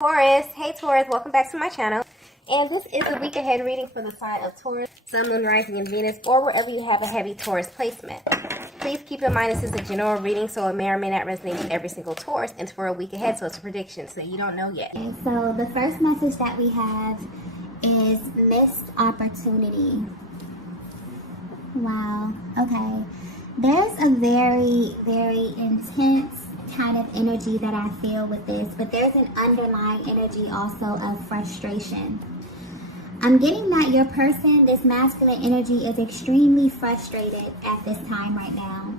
Taurus, hey Taurus, welcome back to my channel. And this is a week ahead reading for the sign of Taurus, Sun, Moon, Rising, and Venus, or wherever you have a heavy Taurus placement. Please keep in mind this is a general reading, so it may or may not resonate with every single Taurus. And it's for a week ahead, so it's a prediction, so you don't know yet. Okay, so the first message that we have is missed opportunity. Wow, okay. There's a very, very intense kind of energy that I feel with this, but there's an underlying energy also of frustration. I'm getting that your person, this masculine energy, is extremely frustrated at this time right now,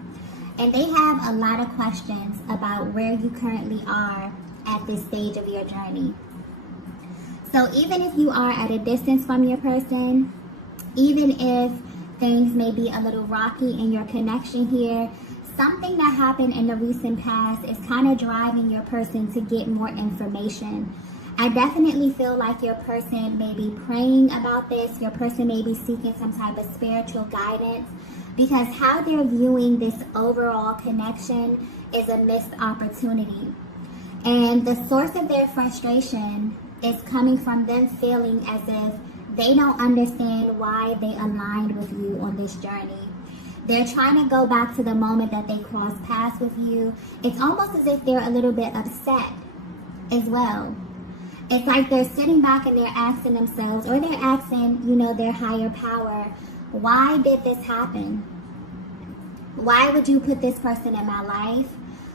and they have a lot of questions about where you currently are at this stage of your journey. So even if you are at a distance from your person, even if things may be a little rocky in your connection here, something that happened in the recent past is kind of driving your person to get more information. I definitely feel like your person may be praying about this. Your person may be seeking some type of spiritual guidance, because how they're viewing this overall connection is a missed opportunity. And the source of their frustration is coming from them feeling as if they don't understand why they aligned with you on this journey. They're trying to go back to the moment that they crossed paths with you. It's almost as if they're a little bit upset as well. It's like they're sitting back and they're asking themselves, or they're asking, their higher power, why did this happen? Why would you put this person in my life?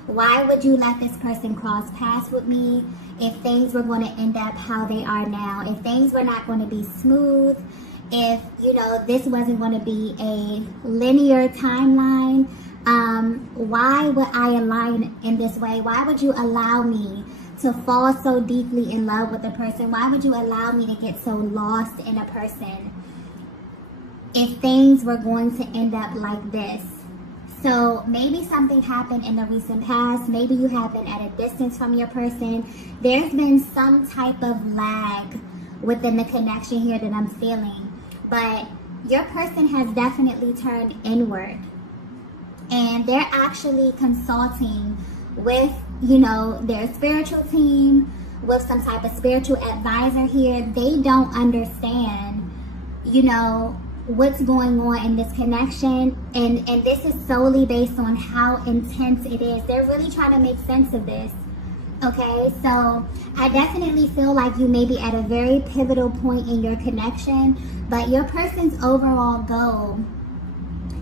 Why would you let this person cross paths with me if things were going to end up how they are now? If things were not going to be smooth? If, this wasn't going to be a linear timeline, why would I align in this way? Why would you allow me to fall so deeply in love with a person? Why would you allow me to get so lost in a person if things were going to end up like this? So maybe something happened in the recent past. Maybe you have been at a distance from your person. There's been some type of lag within the connection here that I'm feeling. But your person has definitely turned inward, and they're actually consulting with, their spiritual team, with some type of spiritual advisor here. They don't understand, what's going on in this connection, and this is solely based on how intense it is. They're really trying to make sense of this. Okay, so I definitely feel like you may be at a very pivotal point in your connection, but your person's overall goal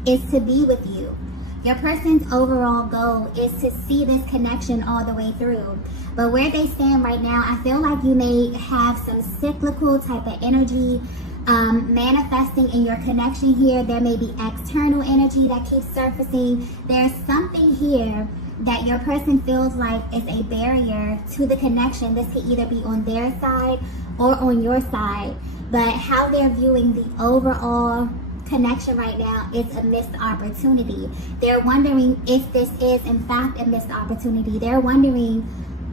is to be with you. Your person's overall goal is to see this connection all the way through. But where they stand right now, I feel like you may have some cyclical type of energy manifesting in your connection here. There may be external energy that keeps surfacing. There's something here that your person feels like is a barrier to the connection. This could either be on their side or on your side, but how they're viewing the overall connection right now is a missed opportunity. They're wondering if this is in fact a missed opportunity. They're wondering,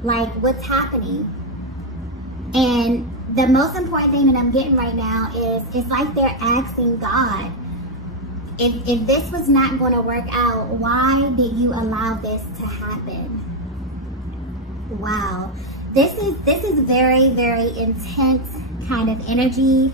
what's happening? And the most important thing that I'm getting right now is, it's like they're asking God, if this was not going to work out, why did you allow this to happen? Wow. This is very, very intense kind of energy.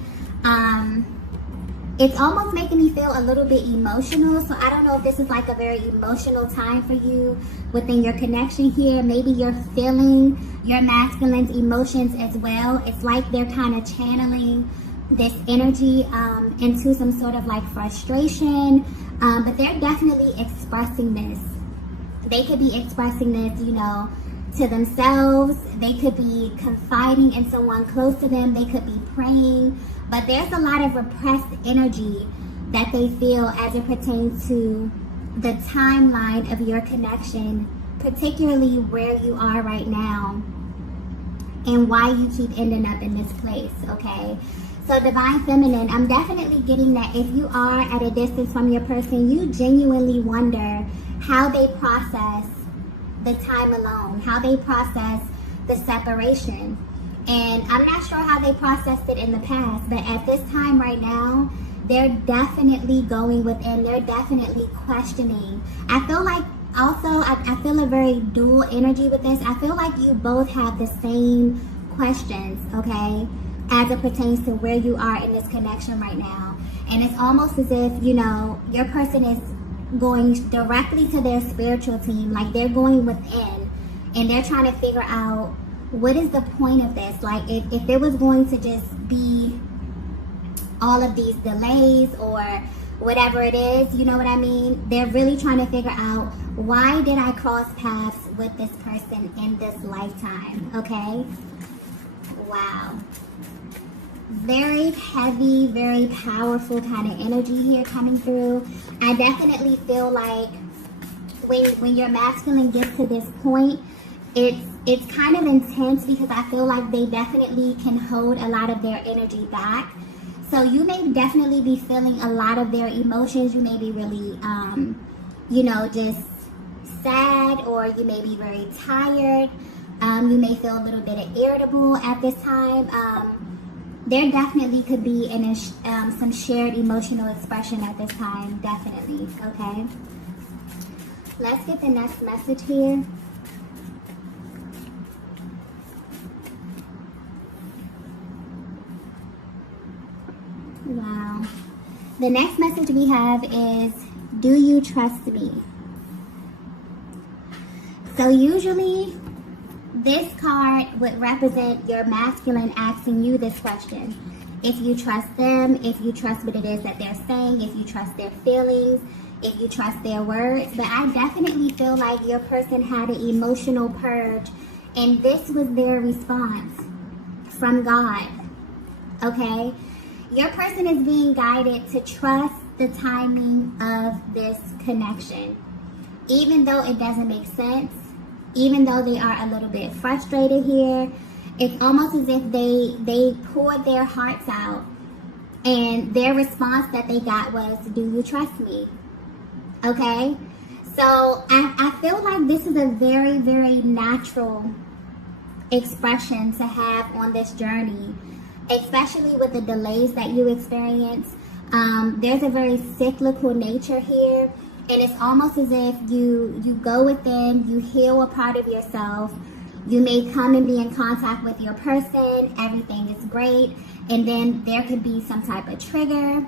It's almost making me feel a little bit emotional. So I don't know if this is like a very emotional time for you within your connection here. Maybe you're feeling your masculine's emotions as well. It's like they're kind of channeling this energy into some sort of frustration, but they're definitely expressing this. They could be expressing this, to themselves. They could be confiding in someone close to them. They could be praying, but there's a lot of repressed energy that they feel as it pertains to the timeline of your connection, particularly where you are right now and why you keep ending up in this place. Okay, so Divine Feminine, I'm definitely getting that if you are at a distance from your person, you genuinely wonder how they process the time alone, how they process the separation. And I'm not sure how they processed it in the past, but at this time right now, they're definitely going within, they're definitely questioning. I feel like also, I feel a very dual energy with this. I feel like you both have the same questions, okay, as it pertains to where you are in this connection right now. And it's almost as if, you know, your person is going directly to their spiritual team, like they're going within and they're trying to figure out what is the point of this. Like if there was going to just be all of these delays or whatever it is, you know what I mean? They're really trying to figure out, why did I cross paths with this person in this lifetime? Okay. Wow. Very heavy, very powerful kind of energy here coming through. I definitely feel like when your masculine gets to this point, it's kind of intense, because I feel like they definitely can hold a lot of their energy back. So you may definitely be feeling a lot of their emotions. You may be really, you know, just sad, or you may be very tired. You may feel a little bit irritable at this time. There definitely could be some shared emotional expression at this time, definitely, okay? Let's get the next message here. Wow. The next message we have is, do you trust me? So usually this card would represent your masculine asking you this question. If you trust them, if you trust what it is that they're saying, if you trust their feelings, if you trust their words. But I definitely feel like your person had an emotional purge, and this was their response from God, okay? Your person is being guided to trust the timing of this connection. Even though it doesn't make sense, even though they are a little bit frustrated here, it's almost as if they poured their hearts out, and their response that they got was, do you trust me? Okay? So I feel like this is a very, very natural expression to have on this journey, especially with the delays that you experience. There's a very cyclical nature here, and it's almost as if you go within, you heal a part of yourself, you may come and be in contact with your person, everything is great, and then there could be some type of trigger.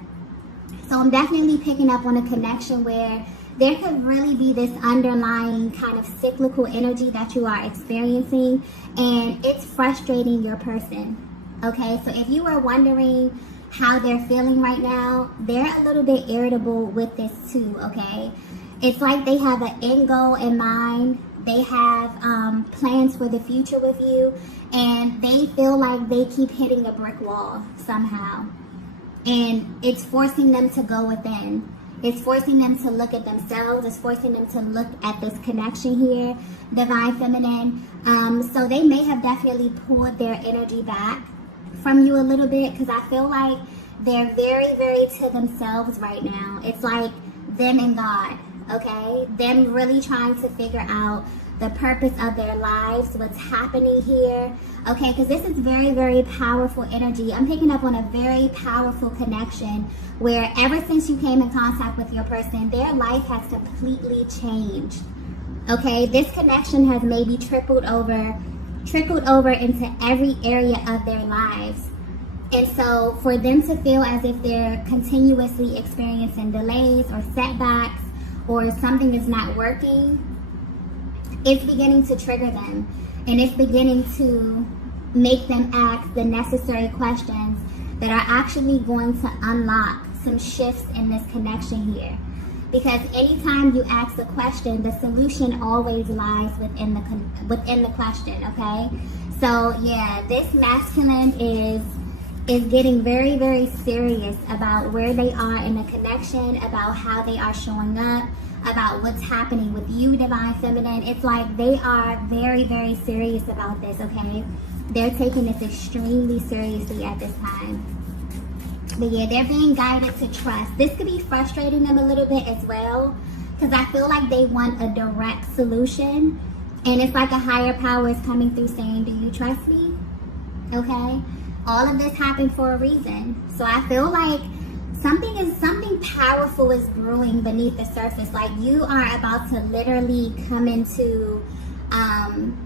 So I'm definitely picking up on a connection where there could really be this underlying kind of cyclical energy that you are experiencing, and it's frustrating your person. Okay, so if you were wondering how they're feeling right now, they're a little bit irritable with this too, okay? It's like they have an end goal in mind. They have plans for the future with you, and they feel like they keep hitting a brick wall somehow. And it's forcing them to go within. It's forcing them to look at themselves. It's forcing them to look at this connection here, divine feminine. So they may have definitely pulled their energy back from you a little bit, because I feel like they're very, very to themselves right now. It's like them and God, okay? Them really trying to figure out the purpose of their lives, what's happening here, okay? Because this is very, very powerful energy. I'm picking up on a very powerful connection where ever since you came in contact with your person, their life has completely changed, okay? This connection has maybe trickled over into every area of their lives. And so for them to feel as if they're continuously experiencing delays or setbacks, or something is not working, it's beginning to trigger them, and it's beginning to make them ask the necessary questions that are actually going to unlock some shifts in this connection here. Because anytime you ask a question, the solution always lies within the question, okay? So yeah, this masculine is getting very, very serious about where they are in the connection, about how they are showing up, about what's happening with you, divine feminine. It's like they are very, very serious about this, okay? They're taking this extremely seriously at this time. But yeah, they're being guided to trust. This could be frustrating them a little bit as well, because I feel like they want a direct solution, and it's like a higher power is coming through saying, do you trust me? Okay? All of this happened for a reason. So I feel like something powerful is brewing beneath the surface. Like you are about to literally come into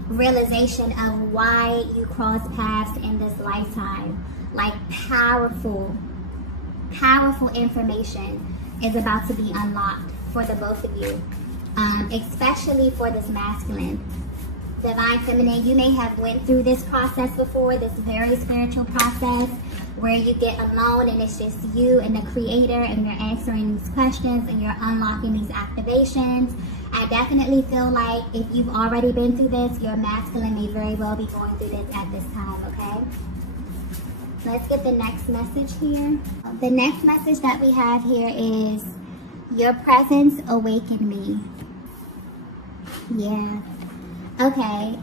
realization of why you cross paths in this lifetime. Like powerful information is about to be unlocked for the both of you, especially for this masculine. Divine Feminine, you may have went through this process before, this very spiritual process where you get alone and it's just you and the Creator, and you're answering these questions and you're unlocking these activations. I definitely feel like if you've already been through this, your masculine may very well be going through this at this time, okay? Let's get the next message here. The next message that we have here is, your presence awakened me. Yeah. Okay.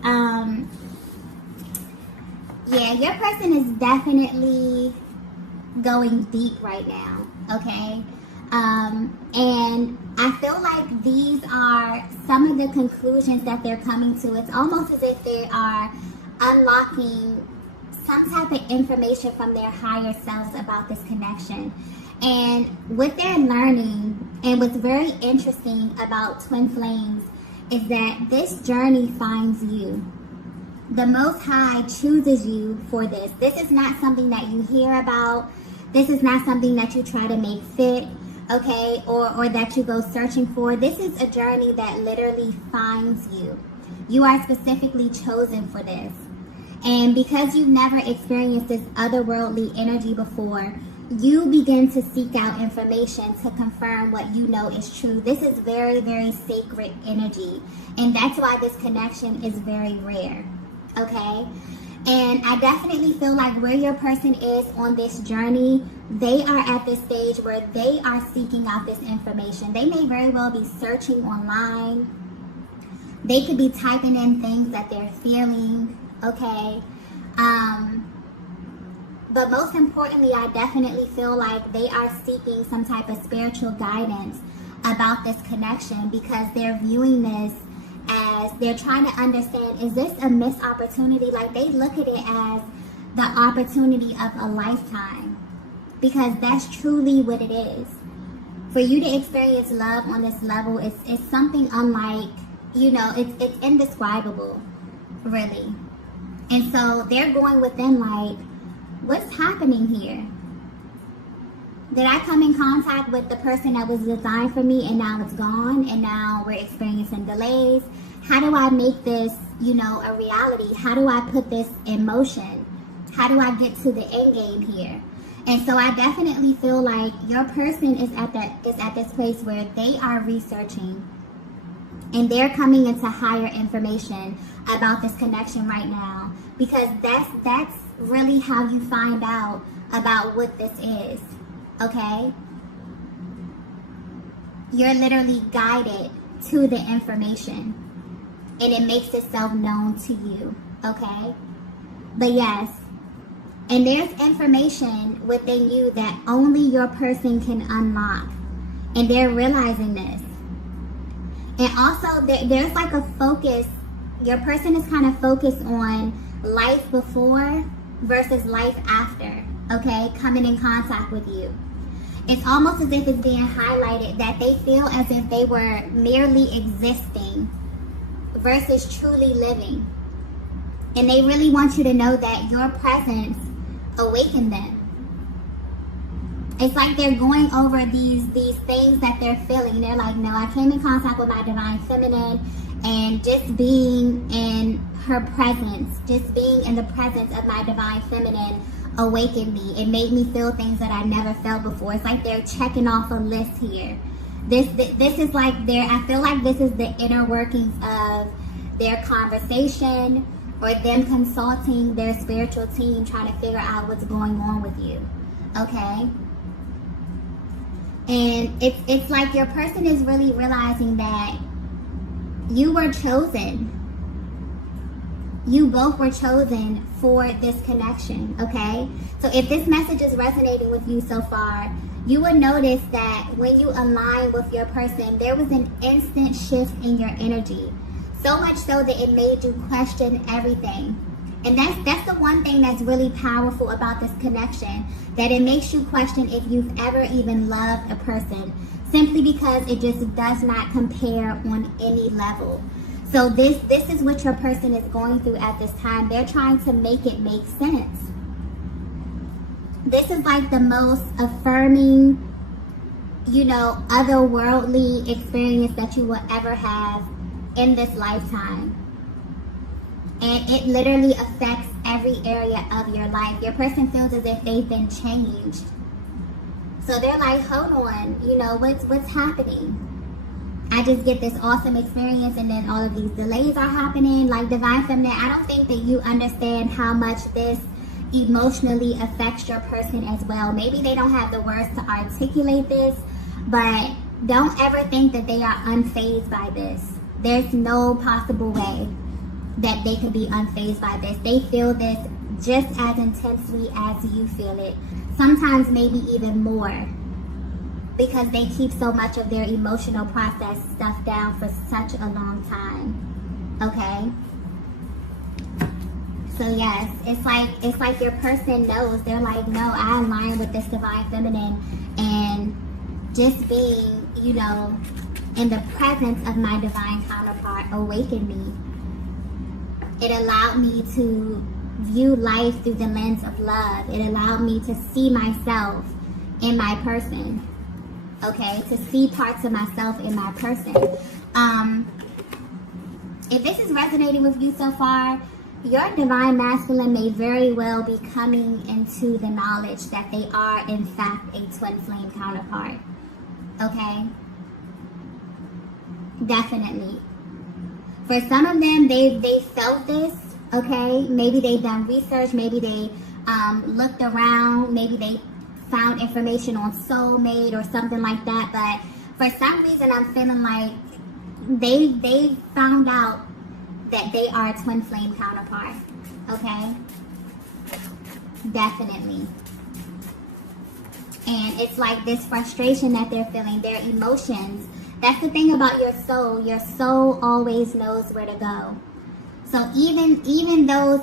Yeah, your person is definitely going deep right now. Okay. And I feel like these are some of the conclusions that they're coming to. It's almost as if they are unlocking some type of information from their higher selves about this connection. And what they're learning, and what's very interesting about Twin Flames, is that this journey finds you. The Most High chooses you for this. This is not something that you hear about. This is not something that you try to make fit, okay, or that you go searching for. This is a journey that literally finds you. You are specifically chosen for this. And because you've never experienced this otherworldly energy before, you begin to seek out information to confirm what you know is true. This is very, very sacred energy. And that's why this connection is very rare. Okay? And I definitely feel like where your person is on this journey, they are at this stage where they are seeking out this information. They may very well be searching online. They could be typing in things that they're feeling. Okay? But most importantly, I definitely feel like they are seeking some type of spiritual guidance about this connection, because they're viewing this as, they're trying to understand, is this a missed opportunity? Like, they look at it as the opportunity of a lifetime, because that's truly what it is. For you to experience love on this level, it's something unlike, you know, it's indescribable, really. And so they're going within like, what's happening here? Did I come in contact with the person that was designed for me and now it's gone, and now we're experiencing delays? How do I make this, you know, a reality? How do I put this in motion? How do I get to the end game here? And so I definitely feel like your person is at this place where they are researching and they're coming into higher information about this connection right now, because that's really how you find out about what this is. Okay? You're literally guided to the information, and it makes itself known to you. Okay? But yes, and there's information within you that only your person can unlock, and they're realizing this. And also, there's like a focus. Your person is kind of focused on life before versus life after, okay, coming in contact with you. It's almost as if it's being highlighted that they feel as if they were merely existing versus truly living. And they really want you to know that your presence awakened them. It's like they're going over these things that they're feeling. They're like, no, I came in contact with my Divine Feminine, and just being in her presence, just being in the presence of my Divine Feminine awakened me. It made me feel things that I never felt before. It's like they're checking off a list here. This is like I feel like this is the inner workings of their conversation, or them consulting their spiritual team, trying to figure out what's going on with you. Okay? And it's like your person is really realizing that you were chosen. You both were chosen for this connection, okay? So if this message is resonating with you so far, you would notice that when you align with your person, there was an instant shift in your energy. So much so that it made you question everything. And that's the one thing that's really powerful about this connection, that it makes you question if you've ever even loved a person, simply because it just does not compare on any level. So this is what your person is going through at this time. They're trying to make it make sense. This is like the most affirming, otherworldly experience that you will ever have in this lifetime. And it literally affects every area of your life. Your person feels as if they've been changed. So they're like, hold on, what's happening? I just get this awesome experience and then all of these delays are happening. Like, Divine Feminine, I don't think that you understand how much this emotionally affects your person as well. Maybe they don't have the words to articulate this, but don't ever think that they are unfazed by this. There's no possible way that they could be unfazed by this. They feel this just as intensely as you feel it. Sometimes maybe even more, because they keep so much of their emotional process stuff down for such a long time. Okay? So yes, it's like your person knows. They're like, no, I align with this Divine Feminine, and just being, in the presence of my divine counterpart awakened me. It allowed me to view life through the lens of love. It allowed me to see myself in my person. Okay, to see parts of myself in my person. If this is resonating with you so far, your divine masculine may very well be coming into the knowledge that they are in fact a twin flame counterpart. Okay? Definitely. For some of them, they felt this. Okay? Maybe they've done research. Maybe they looked around. Maybe they found information on soulmate or something like that. But for some reason, I'm feeling like they found out that they are a twin flame counterpart. Okay? Definitely. And it's like this frustration that they're feeling, their emotions. That's the thing about your soul. Your soul always knows where to go. So even those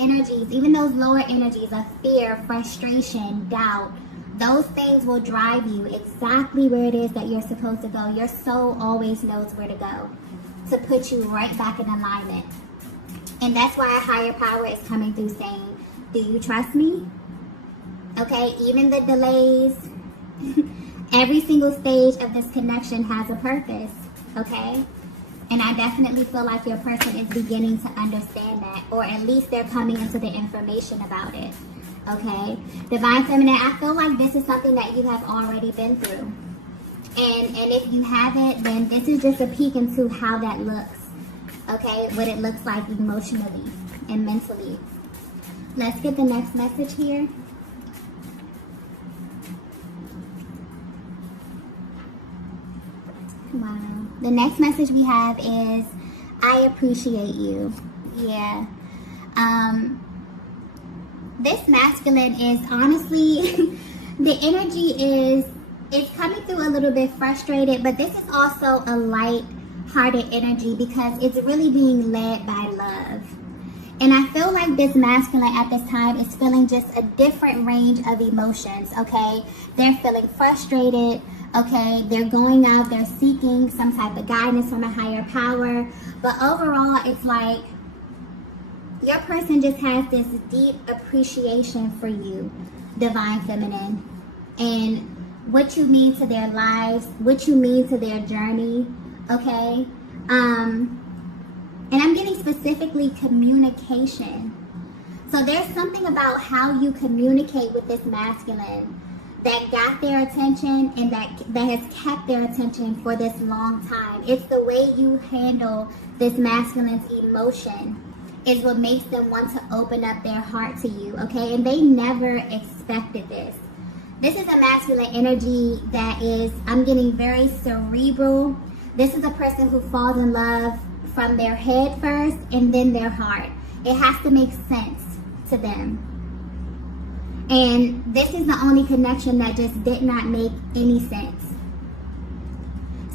energies, even those lower energies of fear, frustration, doubt, those things will drive you exactly where it is that you're supposed to go. Your soul always knows where to go to put you right back in alignment. And that's why a higher power is coming through saying, do you trust me? Okay, even the delays, every single stage of this connection has a purpose, okay? And I definitely feel like your person is beginning to understand that, or at least they're coming into the information about it, okay? Divine Feminine, I feel like this is something that you have already been through. And if you haven't, then this is just a peek into how that looks, okay? What it looks like emotionally and mentally. Let's get the next message here. Wow. The next message we have is, I appreciate you. Yeah. This masculine is honestly, the energy is, it's coming through a little bit frustrated, but this is also a light-hearted energy because it's really being led by love. And I feel like this masculine at this time is feeling just a different range of emotions, okay? They're feeling frustrated, okay? They're going out, they're seeking some type of guidance from a higher power. But overall, it's like your person just has this deep appreciation for you, Divine Feminine, and what you mean to their lives, what you mean to their journey, okay? And I'm getting specifically communication. So there's something about how you communicate with this masculine that got their attention and that has kept their attention for this long time. It's the way you handle this masculine's emotion is what makes them want to open up their heart to you, okay? And they never expected this. This is a masculine energy that is, I'm getting very cerebral. This is a person who falls in love from their head first and then their heart. It has to make sense to them. And this is the only connection that just did not make any sense.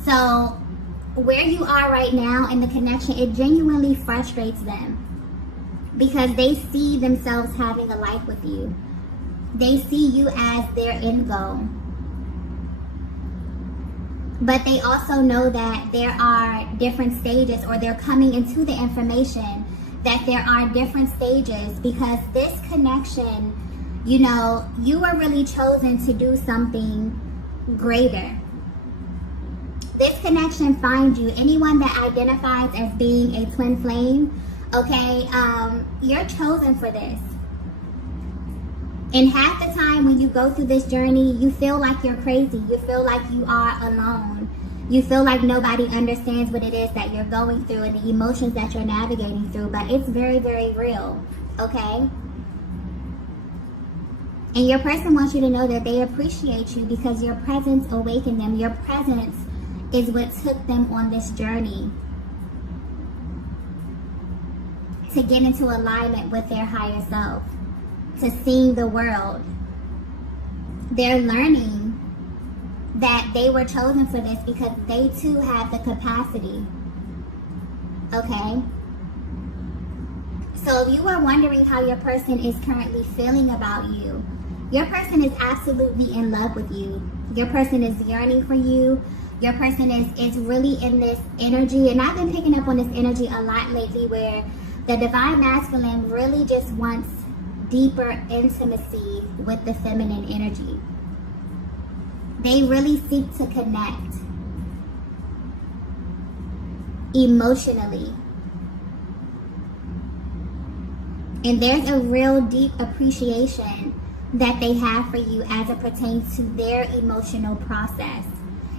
So where you are right now in the connection, it genuinely frustrates them because they see themselves having a life with you. They see you as their end goal. But they also know that there are different stages, or they're coming into the information that there are different stages, because this connection, you know, you were really chosen to do something greater. This connection finds you. Anyone that identifies as being a twin flame, okay, you're chosen for this. And half the time when you go through this journey, you feel like you're crazy. You feel like you are alone. You feel like nobody understands what it is that you're going through and the emotions that you're navigating through. But it's very, very real, okay? And your person wants you to know that they appreciate you, because your presence awakened them. Your presence is what took them on this journey to get into alignment with their higher self, to seeing the world. They're learning that they were chosen for this because they too have the capacity. Okay? So if you are wondering how your person is currently feeling about you, your person is absolutely in love with you. Your person is yearning for you. Your person is really in this energy. And I've been picking up on this energy a lot lately, where the divine masculine really just wants deeper intimacy with the feminine energy. They really seek to connect emotionally. And there's a real deep appreciation that they have for you as it pertains to their emotional process.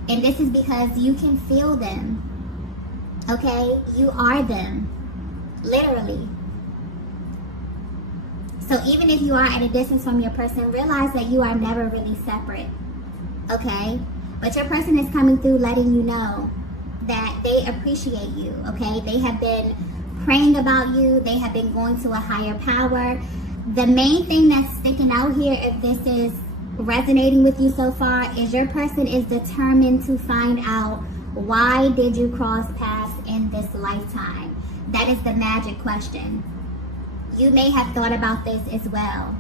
And this is because you can feel them. Okay? You are them. Literally. So even if you are at a distance from your person, realize that you are never really separate. Okay? But your person is coming through letting you know that they appreciate you. Okay? They have been praying about you. They have been going to a higher power. The main thing that's sticking out here, if this is resonating with you so far, is your person is determined to find out, why did you cross paths in this lifetime? That is the magic question. You may have thought about this as well.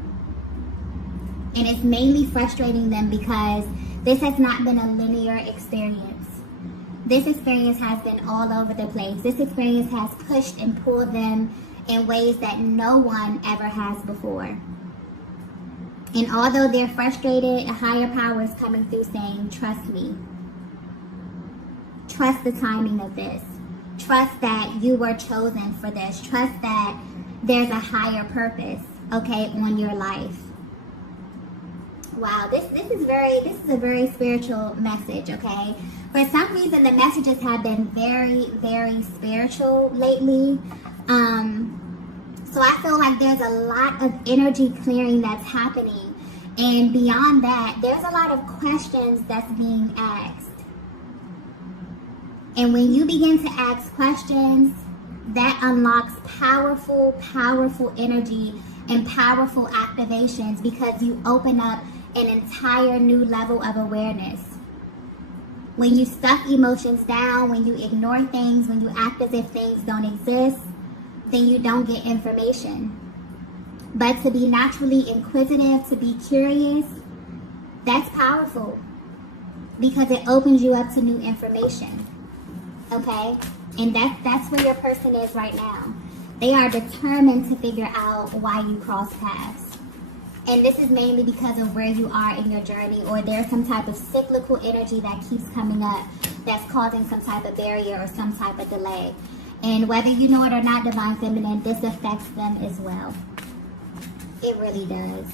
And it's mainly frustrating them because this has not been a linear experience. This experience has been all over the place. This experience has pushed and pulled them in ways that no one ever has before. And although they're frustrated, a higher power is coming through saying, trust me. Trust the timing of this. Trust that you were chosen for this. Trust that there's a higher purpose, okay, on your life. Wow, this is a very spiritual message, okay? For some reason, the messages have been very, very spiritual lately. So I feel like there's a lot of energy clearing that's happening. And beyond that, there's a lot of questions that's being asked. And when you begin to ask questions, that unlocks powerful, powerful energy and powerful activations, because you open up an entire new level of awareness. When you stuff emotions down, when you ignore things, when you act as if things don't exist, then you don't get information. But to be naturally inquisitive, to be curious, that's powerful, because it opens you up to new information. Okay? And that's where your person is right now. They are determined to figure out why you cross paths. And this is mainly because of where you are in your journey, or there's some type of cyclical energy that keeps coming up that's causing some type of barrier or some type of delay. And whether you know it or not, Divine Feminine, this affects them as well. It really does.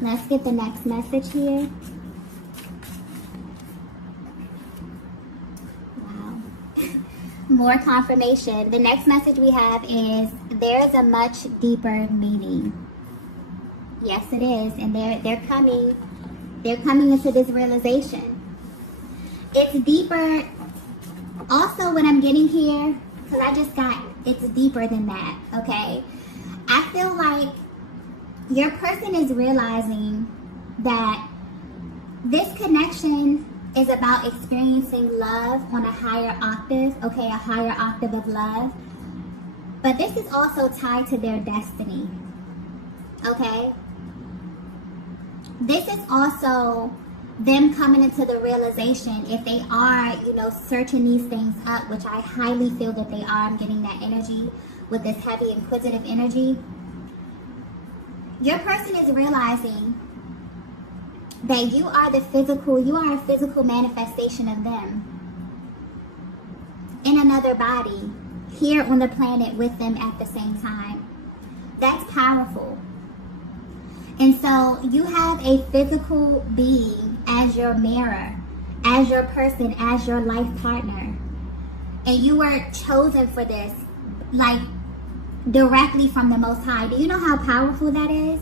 Let's get the next message here. Wow. More confirmation. The next message we have is, there's a much deeper meaning. Yes, it is. And they're coming into this realization. It's deeper. Also, what I'm getting here, because it's deeper than that, okay? I feel like your person is realizing that this connection is about experiencing love on a higher octave, okay? A higher octave of love. But this is also tied to their destiny, okay? This is also them coming into the realization, if they are, you know, searching these things up, which I highly feel that they are, I'm getting that energy with this heavy inquisitive energy. Your person is realizing that you are a physical manifestation of them in another body here on the planet with them at the same time. That's powerful. And so you have a physical being as your mirror, as your person, as your life partner. And you were chosen for this, like directly from the Most High. Do you know how powerful that is?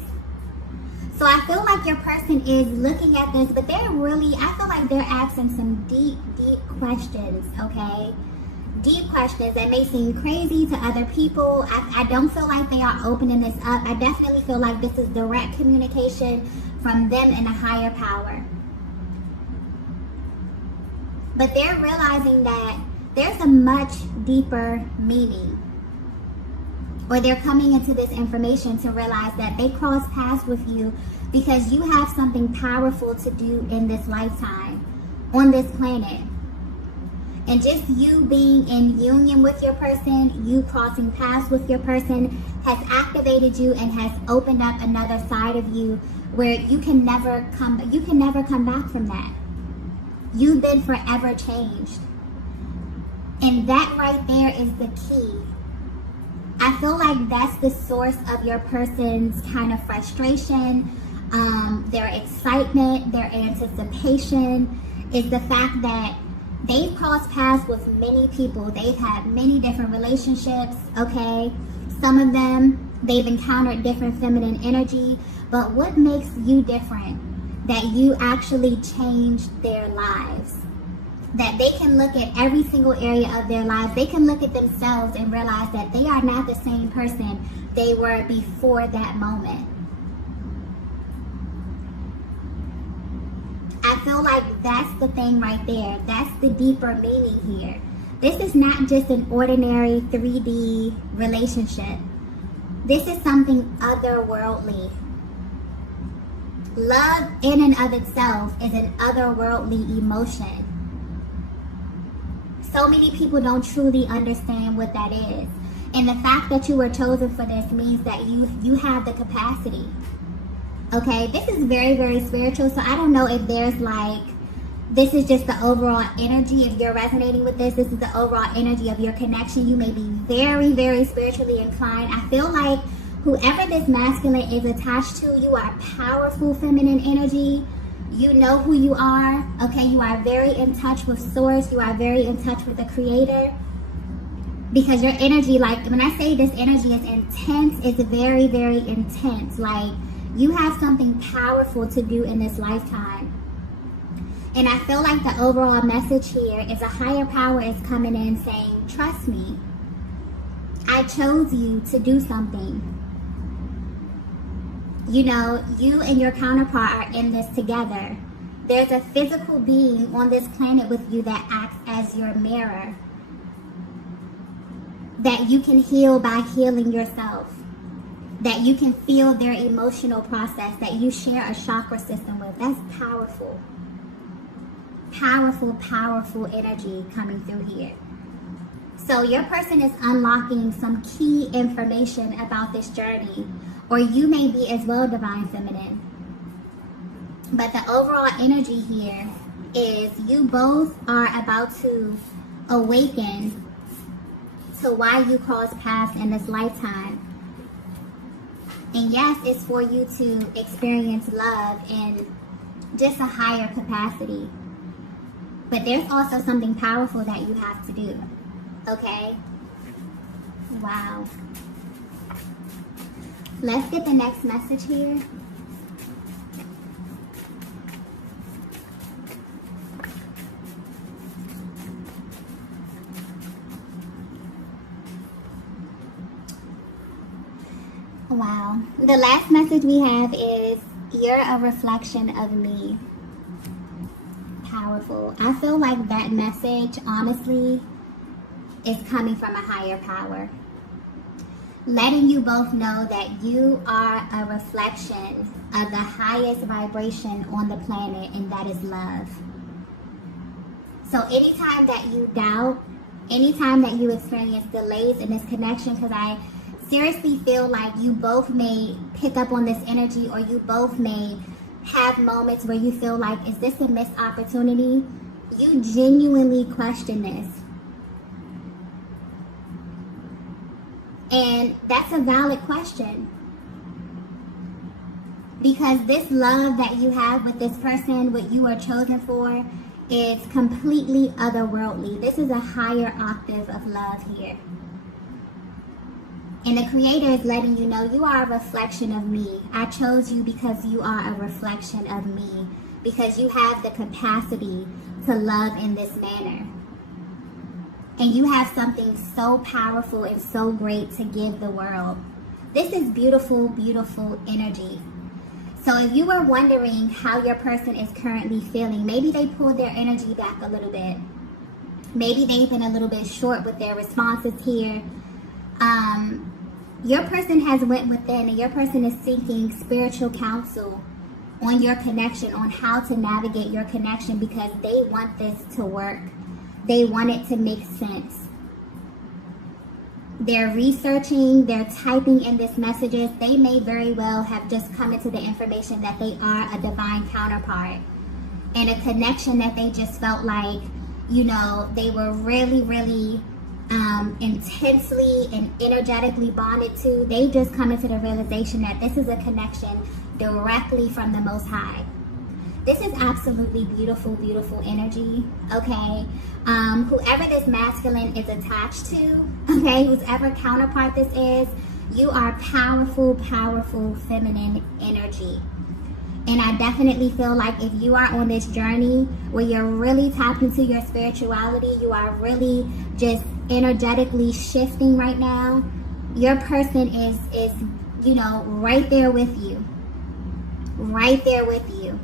So I feel like your person is looking at this, but I feel like they're asking some deep, deep questions, okay? Deep questions that may seem crazy to other people. I don't feel like they are opening this up. I definitely feel like this is direct communication from them and a higher power. But they're realizing that there's a much deeper meaning. Or they're coming into this information to realize that they cross paths with you because you have something powerful to do in this lifetime, on this planet. And just you being in union with your person, you crossing paths with your person, has activated you and has opened up another side of you where you can never come back from that. You've been forever changed. And that right there is the key. I feel like that's the source of your person's kind of frustration, their excitement, their anticipation, is the fact that they've crossed paths with many people. They've had many different relationships, okay? Some of them, they've encountered different feminine energy. But what makes you different? That you actually changed their lives. That they can look at every single area of their lives. They can look at themselves and realize that they are not the same person they were before that moment. I feel like that's the thing right there. That's the deeper meaning here. This is not just an ordinary 3D relationship. This is something otherworldly. Love in and of itself is an otherworldly emotion. So many people don't truly understand what that is. And the fact that you were chosen for this means that you have the capacity. Okay, this is very, very spiritual. So I don't know if there's like, this is just the overall energy. If you're resonating with this is the overall energy of your connection. You may be very, very spiritually inclined. I feel like whoever this masculine is attached to, you are powerful feminine energy. You know who you are, okay? You are very in touch with source. You are very in touch with the creator. Because your energy, like when I say this energy is intense, it's very, very intense. Like you have something powerful to do in this lifetime. And I feel like the overall message here is a higher power is coming in saying, trust me. I chose you to do something. You know, you and your counterpart are in this together. There's a physical being on this planet with you that acts as your mirror. That you can heal by healing yourself. That you can feel their emotional process. That you share a chakra system with. That's powerful. Powerful, powerful energy coming through here. So your person is unlocking some key information about this journey. Or you may be as well divine feminine. But the overall energy here is you both are about to awaken to why you cross paths in this lifetime. And yes, it's for you to experience love in just a higher capacity. But there's also something powerful that you have to do. Okay? Wow. Let's get the next message here. Wow. The last message we have is, you're a reflection of me. Powerful. I feel like that message, honestly, is coming from a higher power. letting you both know that you are a reflection of the highest vibration on the planet, and that is love. So anytime that you doubt, anytime that you experience delays in this connection, because I seriously feel like you both may pick up on this energy, or you both may have moments where you feel like, is this a missed opportunity? You genuinely question this. And that's a valid question. Because this love that you have with this person, what you are chosen for, is completely otherworldly. This is a higher octave of love here. And the Creator is letting you know you are a reflection of me. I chose you because you are a reflection of me. Because you have the capacity to love in this manner. And you have something so powerful and so great to give the world. This is beautiful, beautiful energy. So if you were wondering how your person is currently feeling, maybe they pulled their energy back a little bit. Maybe they've been a little bit short with their responses here. Your person has went within, and your person is seeking spiritual counsel on your connection, on how to navigate your connection, because they want this to work. They want it to make sense. They're researching, they're typing in these messages. They may very well have just come into the information that they are a divine counterpart, and a connection that they just felt like, you know, they were really, really intensely and energetically bonded to. They just come into the realization that this is a connection directly from the Most High. This is absolutely beautiful, beautiful energy, okay? Whoever this masculine is attached to, okay, whoever counterpart this is, you are powerful, powerful feminine energy. And I definitely feel like if you are on this journey where you're really tapped into your spirituality, you are really just energetically shifting right now, your person is you know, right there with you. Right there with you.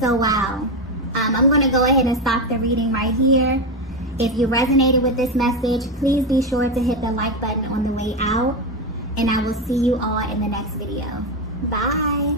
So wow. I'm going to go ahead and stop the reading right here. If you resonated with this message, please be sure to hit the like button on the way out. And I will see you all in the next video. Bye.